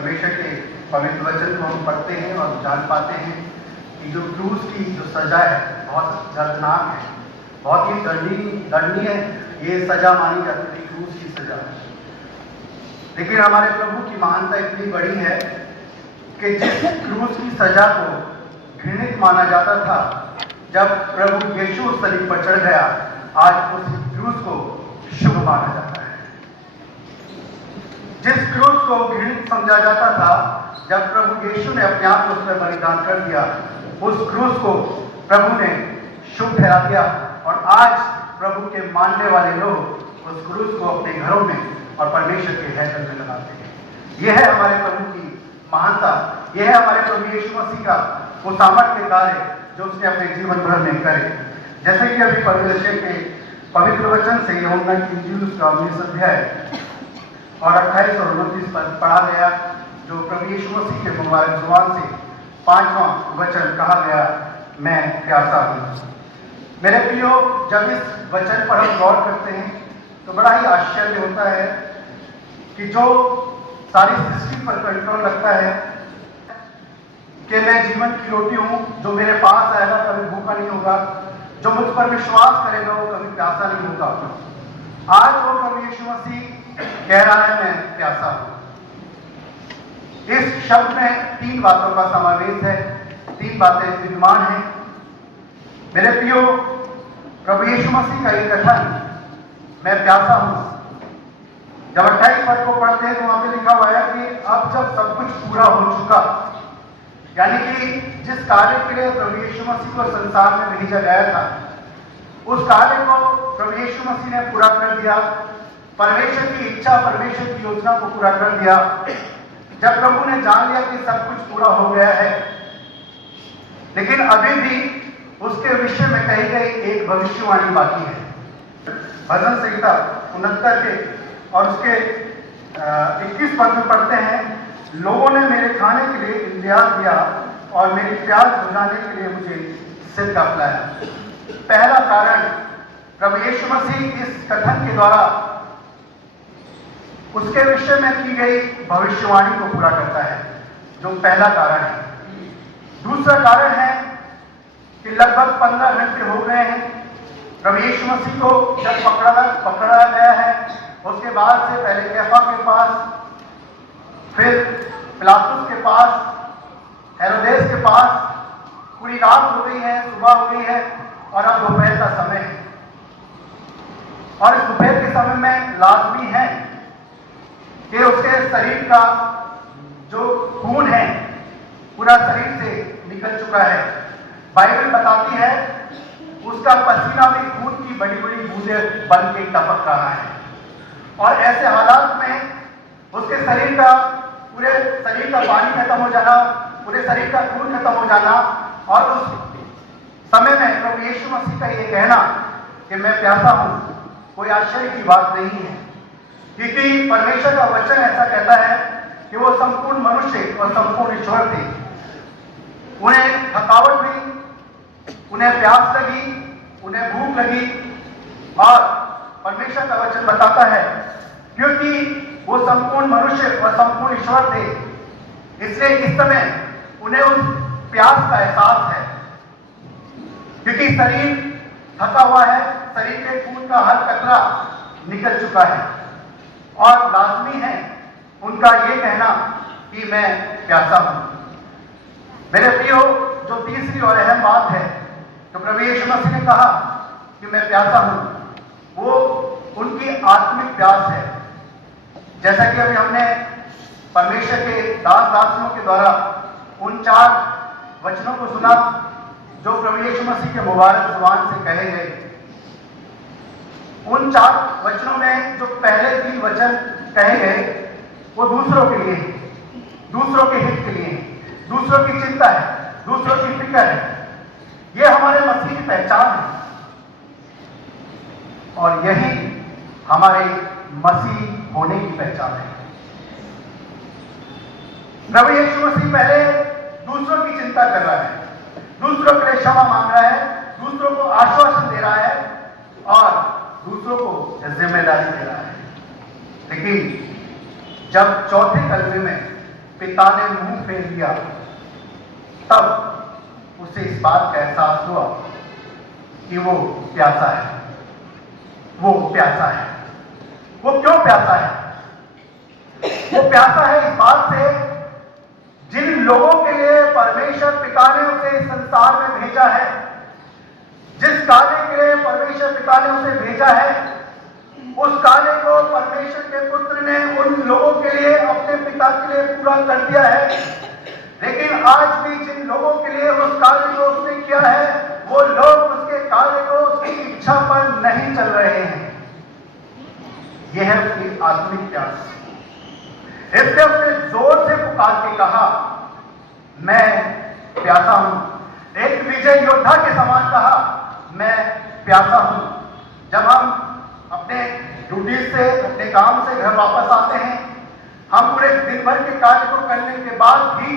परमेश्वर के पवित्र वचन को हम पढ़ते हैं और जान पाते हैं कि जो क्रूस की जो सजा है बहुत दर्दनाक है, बहुत ही दंडनीय ये सजा मानी जाती थी, क्रूस की सजा। लेकिन हमारे प्रभु की महानता इतनी बड़ी है कि जिस क्रूस की सजा को घृणित माना जाता था, जब प्रभु यीशु उस सलीब पर चढ़ गया, आज उस क्रूस को शुभ माना जाता है। जिस क्रूस को घृणित समझा जाता था, जब प्रभु यीशु ने अपने आप को उस पर बलिदान कर दिया, उस क्रूस को प्रभु ने शुभ ठहरा दिया। और आज प्रभु के मानने वाले लोग उस क्रूस को अपने घरों में और परमेश्वर के हैकल में लगाते हैं। यह है हमारे प्रभु की महानता, यह है हमारे प्रभु यीशु मसीह का वो सामर्थ्य कार्य जो उसने अपने जीवन भर में करे। जैसे कि अभी परमेश्वर के पवित्र वचन से यूहन्ना की इंजील उसका 19 अध्याय और 28 और 29 पद पढ़ा गया, जो प्रभु यीशु मसीह के मुबारक जुबान से 5वां वचन कहा गया, मैं प्यासा हूं। मेरे प्रियो, जब इस वचन पर हम गौर करते हैं तो बड़ा ही आश्चर्य होता है कि जो सारी सृष्टि पर कंट्रोल रखता है कि मैं जीवन की रोटी हूं, जो मेरे पास आएगा कभी भूखा नहीं होगा, जो मुझ पर विश्वास करेगा वो कभी प्यासा नहीं होगा। आज वो प्रभु यीशु मसीह कह रहा है, मैं प्यासा हूं। इस शब्द में 3 बातों का समावेश है, 3 बातें विद्यमान हैं। मेरे प्रियो, प्रभु यीशु मसीह का ये कथन, मैं प्यासा हूं, जब 28 पद को पढ़ते हैं तो वहां पे लिखा हुआ है कि अब जब सब कुछ पूरा हो चुका, यानी कि जिस कार्य के लिए प्रभु यीशु मसीह को संसार में भेजा गया था, उस कार्य को प्रभु यीशु मसीह ने पूरा कर दिया। परमेश्वर की इच्छा, परमेश्वर की योजना को पूरा कर दिया। जब प्रभु ने जान लिया कि सब कुछ पूरा हो गया है, लेकिन अभी भी उसके विषय में कही गई एक भविष्यवाणी बाकी है। भजन संहिता 69 के और उसके 21 पद में पढ़ते हैं, लोगों ने मेरे खाने के लिए इंतजार किया और मेरी प्यास बुझाने के लिए मुझे सिर का पिलाया। पहला कारण, प्रभु यीशु मसीह इस कथन के द्वारा उसके विषय में की गई भविष्यवाणी को पूरा करता है, जो पहला कारण है। दूसरा कारण है कि लगभग 15 घंटे हो गए हैं प्रभु यीशु मसीह को जब पकड़ा गया है। उसके बाद से पहले कैफा के पास, फिर पिलातुस के पास, हेरोदेस के पास, पूरी रात हो गई है, सुबह हो गई है और अब दोपहर का समय है। और इस दोपहर के समय में लाजमी है कि उसके शरीर का जो खून है पूरा शरीर से निकल चुका है। बाइबल बताती है उसका पसीना भी खून की बड़ी बड़ी बूंदें बन के टपक रहा है। और ऐसे हालात में उसके शरीर का, पूरे शरीर का पानी खत्म हो जाना, पूरे शरीर का खून खत्म हो जाना, और उस समय में प्रभु यीशु मसीह का ये कहना कि मैं प्यासा हूं, कोई आश्चर्य की बात नहीं है, क्योंकि परमेश्वर का वचन ऐसा कहता है कि वो संपूर्ण मनुष्य और संपूर्ण ईश्वर थे। उन्हें थकावट हुई, उन्हें प्यास लगी, उन्हें भूख लगी, और परमेश्वर का वचन बताता है क्योंकि वो संपूर्ण मनुष्य और संपूर्ण ईश्वर थे, इसलिए इस समय उन्हें उस प्यास का एहसास है, क्योंकि शरीर थका हुआ है, शरीर के खून का हर कतरा निकल चुका है, और लाजमी है उनका ये कहना कि मैं प्यासा हूं। मेरे प्रियो, जो तीसरी और अहम बात है तो प्रभु यीशु मसीह ने कहा कि मैं प्यासा हूं, वो उनकी आत्मिक प्यास है। जैसा कि अभी हमने परमेश्वर के दास दासियों के द्वारा उन 4 वचनों को सुना जो प्रभु यीशु मसीह के मुबारक जुबान से कहे गए। उन 4 वचनों में जो पहले 3 वचन कहे गए वो दूसरों के लिए, दूसरों के हित के लिए, दूसरों की चिंता है, दूसरों की फिक्र है। ये हमारे मसीह की पहचान है, और यही हमारे मसीह होने की पहचान है। प्रभु यीशु मसीह पहले दूसरों की चिंता कर रहा है, दूसरों के लिए क्षमा मांग रहा है, दूसरों को आश्वासन दे रहा है और दूसरों को जिम्मेदारी दे रहा है। लेकिन जब चौथे कलमे में पिता ने मुंह फेर लिया, तब उसे इस बात का एहसास हुआ कि वो प्यासा है। वो प्यासा है। वो क्यों प्यासा है? वो प्यासा है इस बात से, जिन लोगों के लिए परमेश्वर पिता ने उसे इस संसार में भेजा है, जिस कार्य के लिए परमेश्वर पिता ने उसे भेजा है, उस कार्य को परमेश्वर के पुत्र ने उन लोगों के लिए, अपने पिता के लिए पूरा कर दिया है। लेकिन आज भी जिन लोगों के लिए उस कार्य को उसने किया है, वो लोग उसके कार्य को, उसकी इच्छा पर नहीं चल रहे हैं। यह है उसकी आत्मिक प्यास। इसलिए उसने जोर से पुकार के कहा, मैं प्यासा हूं। एक विजय योद्धा के समान कहा, मैं प्यासा हूं। जब हम अपने ड्यूटी से, अपने काम से घर वापस आते हैं, हम पूरे दिन भर के कार्य को करने के बाद भी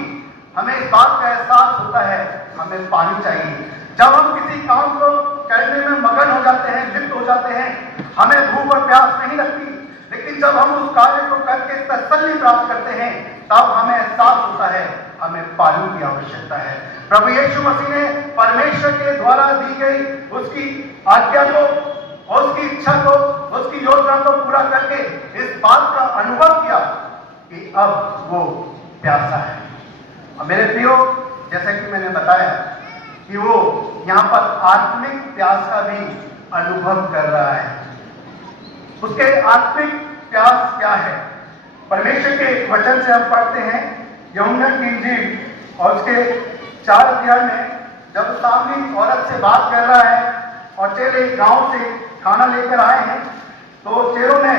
हमें इस बात का एहसास होता है, हमें पानी चाहिए। जब हम किसी काम को करने में मगन हो जाते हैं, लिप्त हो जाते हैं, हमें भूख और प्यास नहीं लगती। लेकिन जब हम उस कार्य को करके तसल्ली प्राप्त करते हैं, तब हमें एहसास होता है हमें पानी की आवश्यकता है। प्रभु यीशु मसीह ने परमेश्वर के द्वारा दी गई उसकी आज्ञा को, उसकी इच्छा को, उसकी योजना को पूरा करके इस बात का अनुभव किया कि अब वो प्यासा है। और मेरे प्रियो, जैसा कि मैंने बताया कि वो यहाँ पर आत्मिक प्यास का भी अनुभव कर रहा है। उसके आत्मिक प्यास क्या है? परमेश्वर के वचन से हम पढ़ते हैं, यूहन्ना की इंजील और उसके 4 अध्याय में, जब सामने औरत से बात कर रहा है और चेले गांव से खाना लेकर आए हैं, तो चेलों ने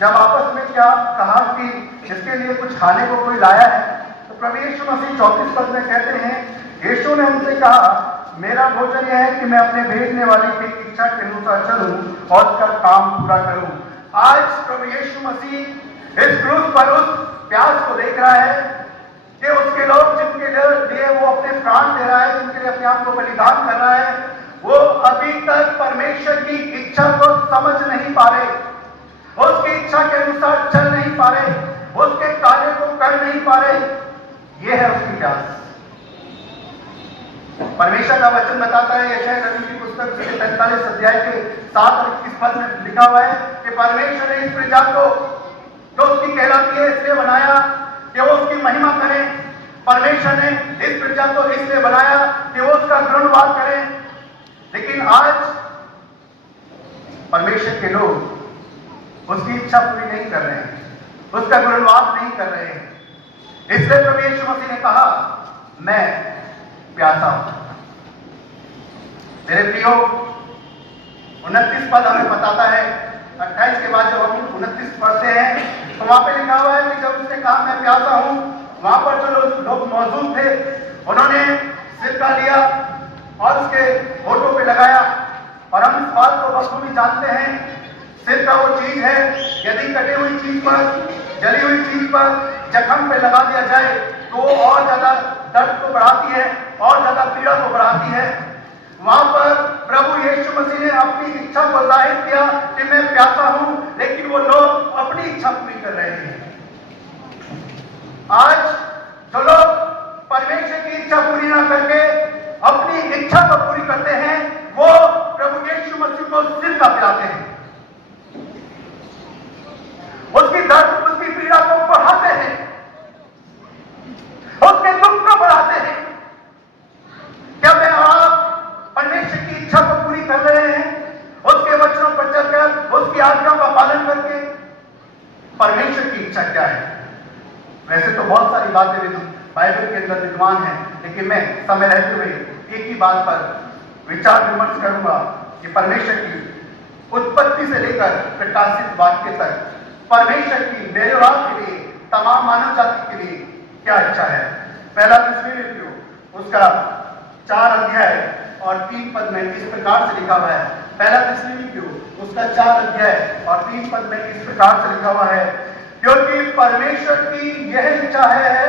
जब आपस में क्या कहा कि इसके लिए कुछ खाने को कोई लाया है, तो प्रभु यीशु मसीह 34 पद में कहते हैं, यीशु ने उनसे कहा, मेरा भोजन यह है कि मैं अपने भेजने वाले की इच्छा के अनुसार चलूं और उसका काम पूरा करूं। आज प्रभु यीशु मसीह इस क्रूस पर उस प्यास को देख रहा है कि उसके लोग जिनके लिए वो अपने प्राण दे रहा है, जिनके लिए अपने आप को बलिदान कर रहा है, वो अभी तक परमेश्वर की इच्छा को समझ नहीं पा रहे, उसकी इच्छा के अनुसार चल नहीं पा रहे, उसके कार्य को कर नहीं पा रहे। ये है उसकी प्यास। परमेश्वर का वचन बताता है, यशायाह नबी की पुस्तक 45 अध्याय के 7 और 21 पद में लिखा हुआ है कि परमेश्वर ने इस प्रजा को, जो उसकी कहलाती है, इसलिए बनाया कि वो उसकी महिमा करें। परमेश्वर ने इस प्रजा को इसलिए बनाया कि वो उसका गुणवाद करें। लेकिन आज परमेश्वर के लोग उसकी इच्छा पूरी नहीं कर रहे हैं, उसका गुणवाद नहीं कर रहे हैं। इसलिए प्रभु यीशु मसीह ने कहा, मैं प्यासा हूं। मेरे प्रियो, 29 पद हमें बताता है, 28 के बाद जब हम 29 पढ़ते हैं तो वहां पे लिखा हुआ है कि जब उसने कहा मैं प्यासा हूं, वहां पर जो लोग मौजूद थे, उन्होंने सिरका लिया और उसके होठों पे लगाया। और हम इस बात को बखूबी जानते हैं, सिरका वो चीज है, यदि कटी हुई चीज पर, जली हुई चीज पर जख्म पे लगा दिया जाए तो वो और ज्यादा दर्द को बढ़ाती है, और ज्यादा पीड़ा को बढ़ाती है। वहां पर प्रभु यीशु मसीह ने अपनी इच्छा को जाहिर किया कि मैं प्यासा हूं, लेकिन वो लोग अपनी इच्छा पूरी कर रहे हैं। आज जो लोग परमेश्वर की इच्छा पूरी ना करके अपनी इच्छा को पूरी करते हैं, वो प्रभु यीशु मसीह को सिरका पिलाते हैं, उसकी दर्द, उसकी पीड़ा को बढ़ाते हैं, उसके दुख को बढ़ाते हैं। क्या मैं आप परमेश्वर की इच्छा को पूरी कर रहे हैं, उसके वचनों पर चलकर, उसकी आज्ञाओं का पालन करके? परमेश्वर की इच्छा क्या है? वैसे तो बहुत सारी बातें बाइबल के अंदर विद्वान हैं, लेकिन मैं समय रहते हुए एक ही बात पर विचार विमर्श करूंगा कि परमेश्वर की उत्पत्ति से लेकर प्रकाशित वाक्य तक परमेश्वर की मेरे और आपके लिए, तमाम मानव जाति के लिए क्या इच्छा है। पहला थिस्सलुनीकियों उसका 4 अध्याय और 3 पद में इस प्रकार से लिखा हुआ है। पहला थिस्सलुनीकियों उसका 4 अध्याय और 3 पद में इस प्रकार से लिखा हुआ है, क्योंकि परमेश्वर की यह इच्छा है,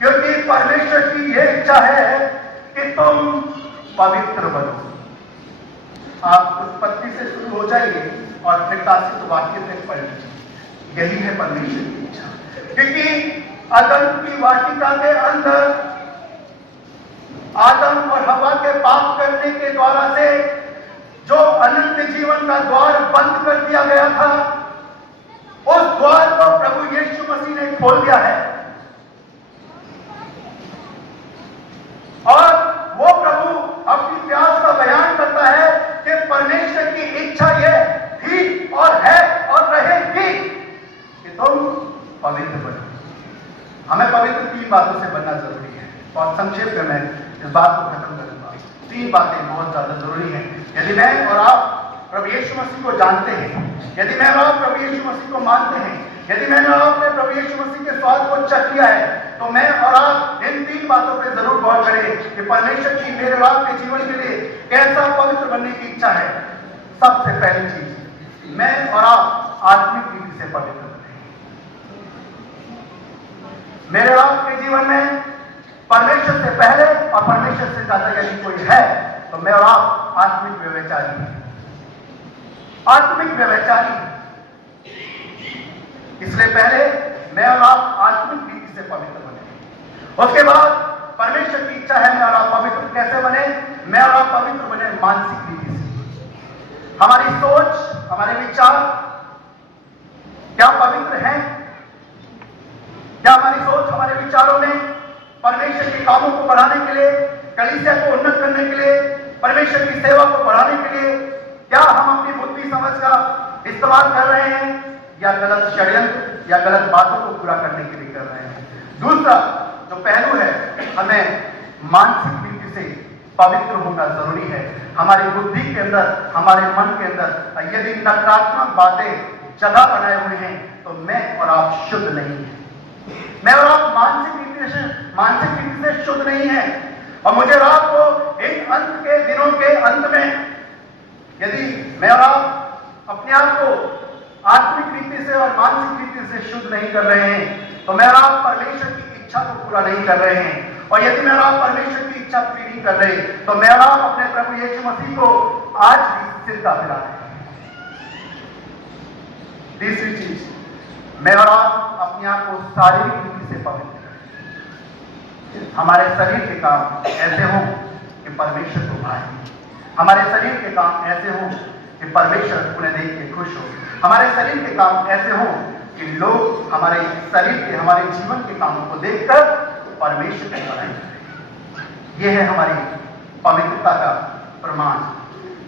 क्योंकि परमेश्वर की यह इच्छा है कि तुम पवित्र बनो। आप उत्पत्ति से शुरू हो जाइए और प्रकाशित वाक्य तक पढ़ लीजिए, यही है परमेश्वर की इच्छा। क्योंकि अदन की वाटिका के अंदर आदम और हवा के पाप करने के द्वारा से जो अनंत जीवन का द्वार बंद कर दिया गया था, उस द्वार को प्रभु यीशु मसीह ने खोल दिया है। और वो प्रभु अपनी प्यास का बयान करता है कि परमेश्वर की इच्छा यह थी और है और रहेगी कि तुम पवित्र बनो। हमें पवित्र 3 बातों से बनना जरूरी है। और संक्षेप में मैं इस बात को खत्म करूंगा। 3 बातें बहुत ज्यादा जरूरी हैं। यदि मैं और आप प्रभु यीशु मसीह को जानते हैं, यदि मैं और आप प्रभु यीशु मसीह को मानते हैं, यदि मैंने और आपने प्रभु यीशु मसीह के स्वाद को चख लिया है, तो मैं और आप इन 3 बातों पर जरूर गौर करें कि परमेश्वर की मेरे और आपके जीवन के लिए कैसा पवित्र बनने की इच्छा है। सबसे पहली चीज, मैं और आप आत्मिक रीति से पवित्र बने। मेरे और आपके जीवन में परमेश्वर से पहले और परमेश्वर से ज्यादा यदि कोई है तो मैं और आप आत्मिक व्यभिचारी हैं। आत्मिक व्यभिचारी। इसलिए पहले मैं और आप आत्मिक रीति से पवित्र बने। उसके बाद परमेश्वर की इच्छा है मैं और आप पवित्र कैसे बने? मैं और आप पवित्र बने मानसिक रीति से। हमारी सोच, हमारे विचार क्या पवित्र हैं? क्या हमारी सोच, हमारे विचारों में परमेश्वर के कामों को बढ़ाने के लिए, कलीसिया को उन्नत करने के लिए, परमेश्वर की सेवा को बढ़ाने के लिए क्या हम अपनी बुद्धि समझ का इस्तेमाल कर रहे हैं या गलत षड्यंत्र या गलत बातों को पूरा करने के लिए कर रहे हैं? दूसरा जो पहलू है, हमें मानसिक रीति से पवित्र होना जरूरी है। हमारी बुद्धि के अंदर, हमारे मन के अंदर यदि नकारात्मक बातें जगह बनाए हुए हैं तो मैं और आप शुद्ध नहीं हैं। मैं और आप मानसिक रीति से शुद्ध नहीं है। और मुझे रात को इन अंत के दिनों के अंत में यदि मैं और आप अपने आप को आत्मिक रीति से और मानसिक रीति से शुद्ध नहीं कर रहे हैं तो मैं और आप परमेश्वर की इच्छा को पूरा नहीं कर रहे हैं। और यदि मैं और आप परमेश्वर की इच्छा पूरी नहीं कर रहे तो मैं और आप अपने प्रभु यीशु मसीह को आज भी सिर का फिरा रहे हैं। तीसरी चीज, मैं और आप अपने आप को शारीरिक रीति से पवित्र करें। हमारे शरीर के काम ऐसे हों कि परमेश्वर को भाए। हमारे शरीर के काम ऐसे हों कि परमेश्वर उन्हें देख के खुश हो। हमारे शरीर के काम ऐसे हों कि लोग हमारे शरीर के, हमारे जीवन के कामों को देखकर परमेश्वर की बड़ाई करें। यह है हमारी पवित्रता का प्रमाण।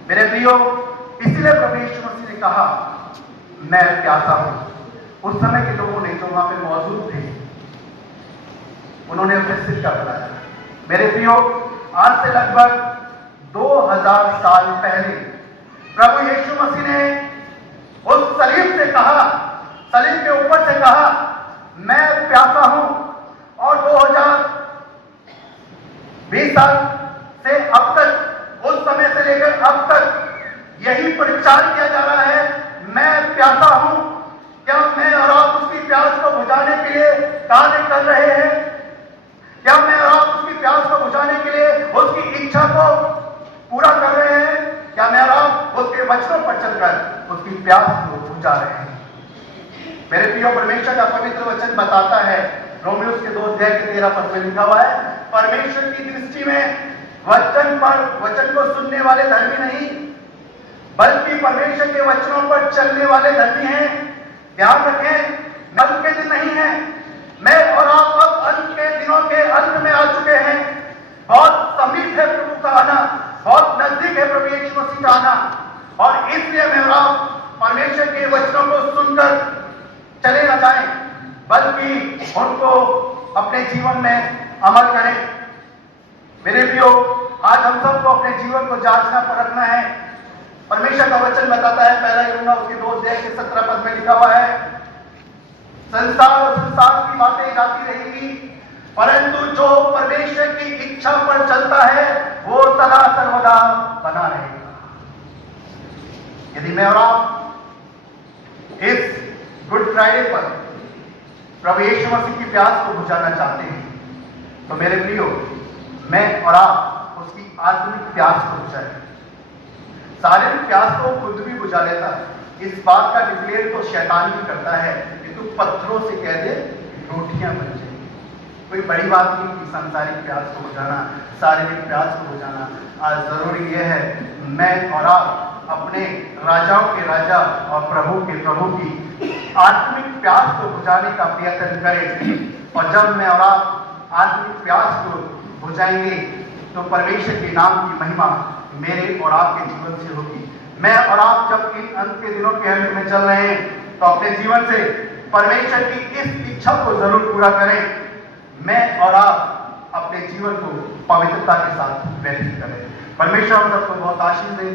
मेरे प्रियो, इसीलिए प्रभु यीशु मसीह ने कहा मैं प्यासा हूं। उस समय के लोगों ने जो वहां पे मौजूद थे उन्होंने अपने सिर का बुलाया। मेरे प्रियो, आज से लगभग 2000 साल पहले प्रभु यीशु मसीह ने उस सलीब से कहा, सलीब के ऊपर से कहा मैं प्यासा हूं। और 2020 साल से अब तक, उस समय से लेकर अब तक यही प्रचार किया जा रहा है, मैं प्यासा हूं। क्या मैं और आप उसकी प्यास को बुझाने के लिए कार्य कर रहे हैं? क्या मैं और आप उसकी प्यास को बुझाने के लिए उसकी इच्छा को पूरा कर रहे हैं? क्या मैं और आप उसके वचनों पर चलकर उसकी प्यास को बुझा रहे हैं? मेरे प्रिय, परमेश्वर का पवित्र वचन बताता है, रोमियोस के 2 अध्याय के 13 पद में लिखा हुआ है, परमेश्वर की दृष्टि में वचन को सुनने वाले धर्मी नहीं बल्कि परमेश्वर के वचनों पर चलने वाले धर्मी हैं। ध्यान रखें, अंत के दिन नहीं है। मैं और आप अब अंत के दिनों के अंत में आ चुके हैं। बहुत समीप है प्रभु का आना, बहुत नजदीक है प्रभु यीशु मसीह का आना। और इसलिए मैं और आप परमेश्वर के वचनों को सुनकर चले न जाएं बल्कि उनको अपने जीवन में अमल करें। मेरे प्रियो, आज हम सबको अपने जीवन को जांचना परखना है। परमेश्वर का वचन बताता है, पहला यूहन्ना उसके 2 अध्याय के 17 पद में लिखा हुआ है, संसार और संसार की बातें जाती रहेगी परंतु जो परमेश्वर की इच्छा पर चलता है वो सदा सर्वदा बना रहेगा। यदि मैं और आप इस गुड फ्राइडे पर प्रभु यीशु मसीह की प्यास को बुझाना चाहते हैं तो मेरे प्रियो, मैं और आप उसकी आत्मिक प्यास को बुझाएं। शारीरिक प्यास को खुद भी बुझा लेता है। इस बात का डिक्लेयर तो शैतान भी करता है कि तू पत्थरों से कह दे रोटियां बन जाए। कोई बड़ी बात नहीं कि सांसारिक प्यास को बुझाना, शारीरिक प्यास को बुझाना। आज जरूरी यह है मैं और आप अपने राजाओं के राजा और प्रभु के प्रभु की आत्मिक प्यास को बुझाने का प्रयत्न करें। और जब मैं और आप आत्मिक प्यास को बुझाएंगे तो परमेश्वर के नाम की महिमा मेरे और आपके जीवन से होगी। मैं और आप जब इन अंत के दिनों के अंत में चल रहे हैं तो अपने जीवन से परमेश्वर की इस इच्छा को जरूर पूरा करें। मैं और आप अपने जीवन को पवित्रता के साथ व्यतीत करें। परमेश्वर हम सबको बहुत आशीष दे।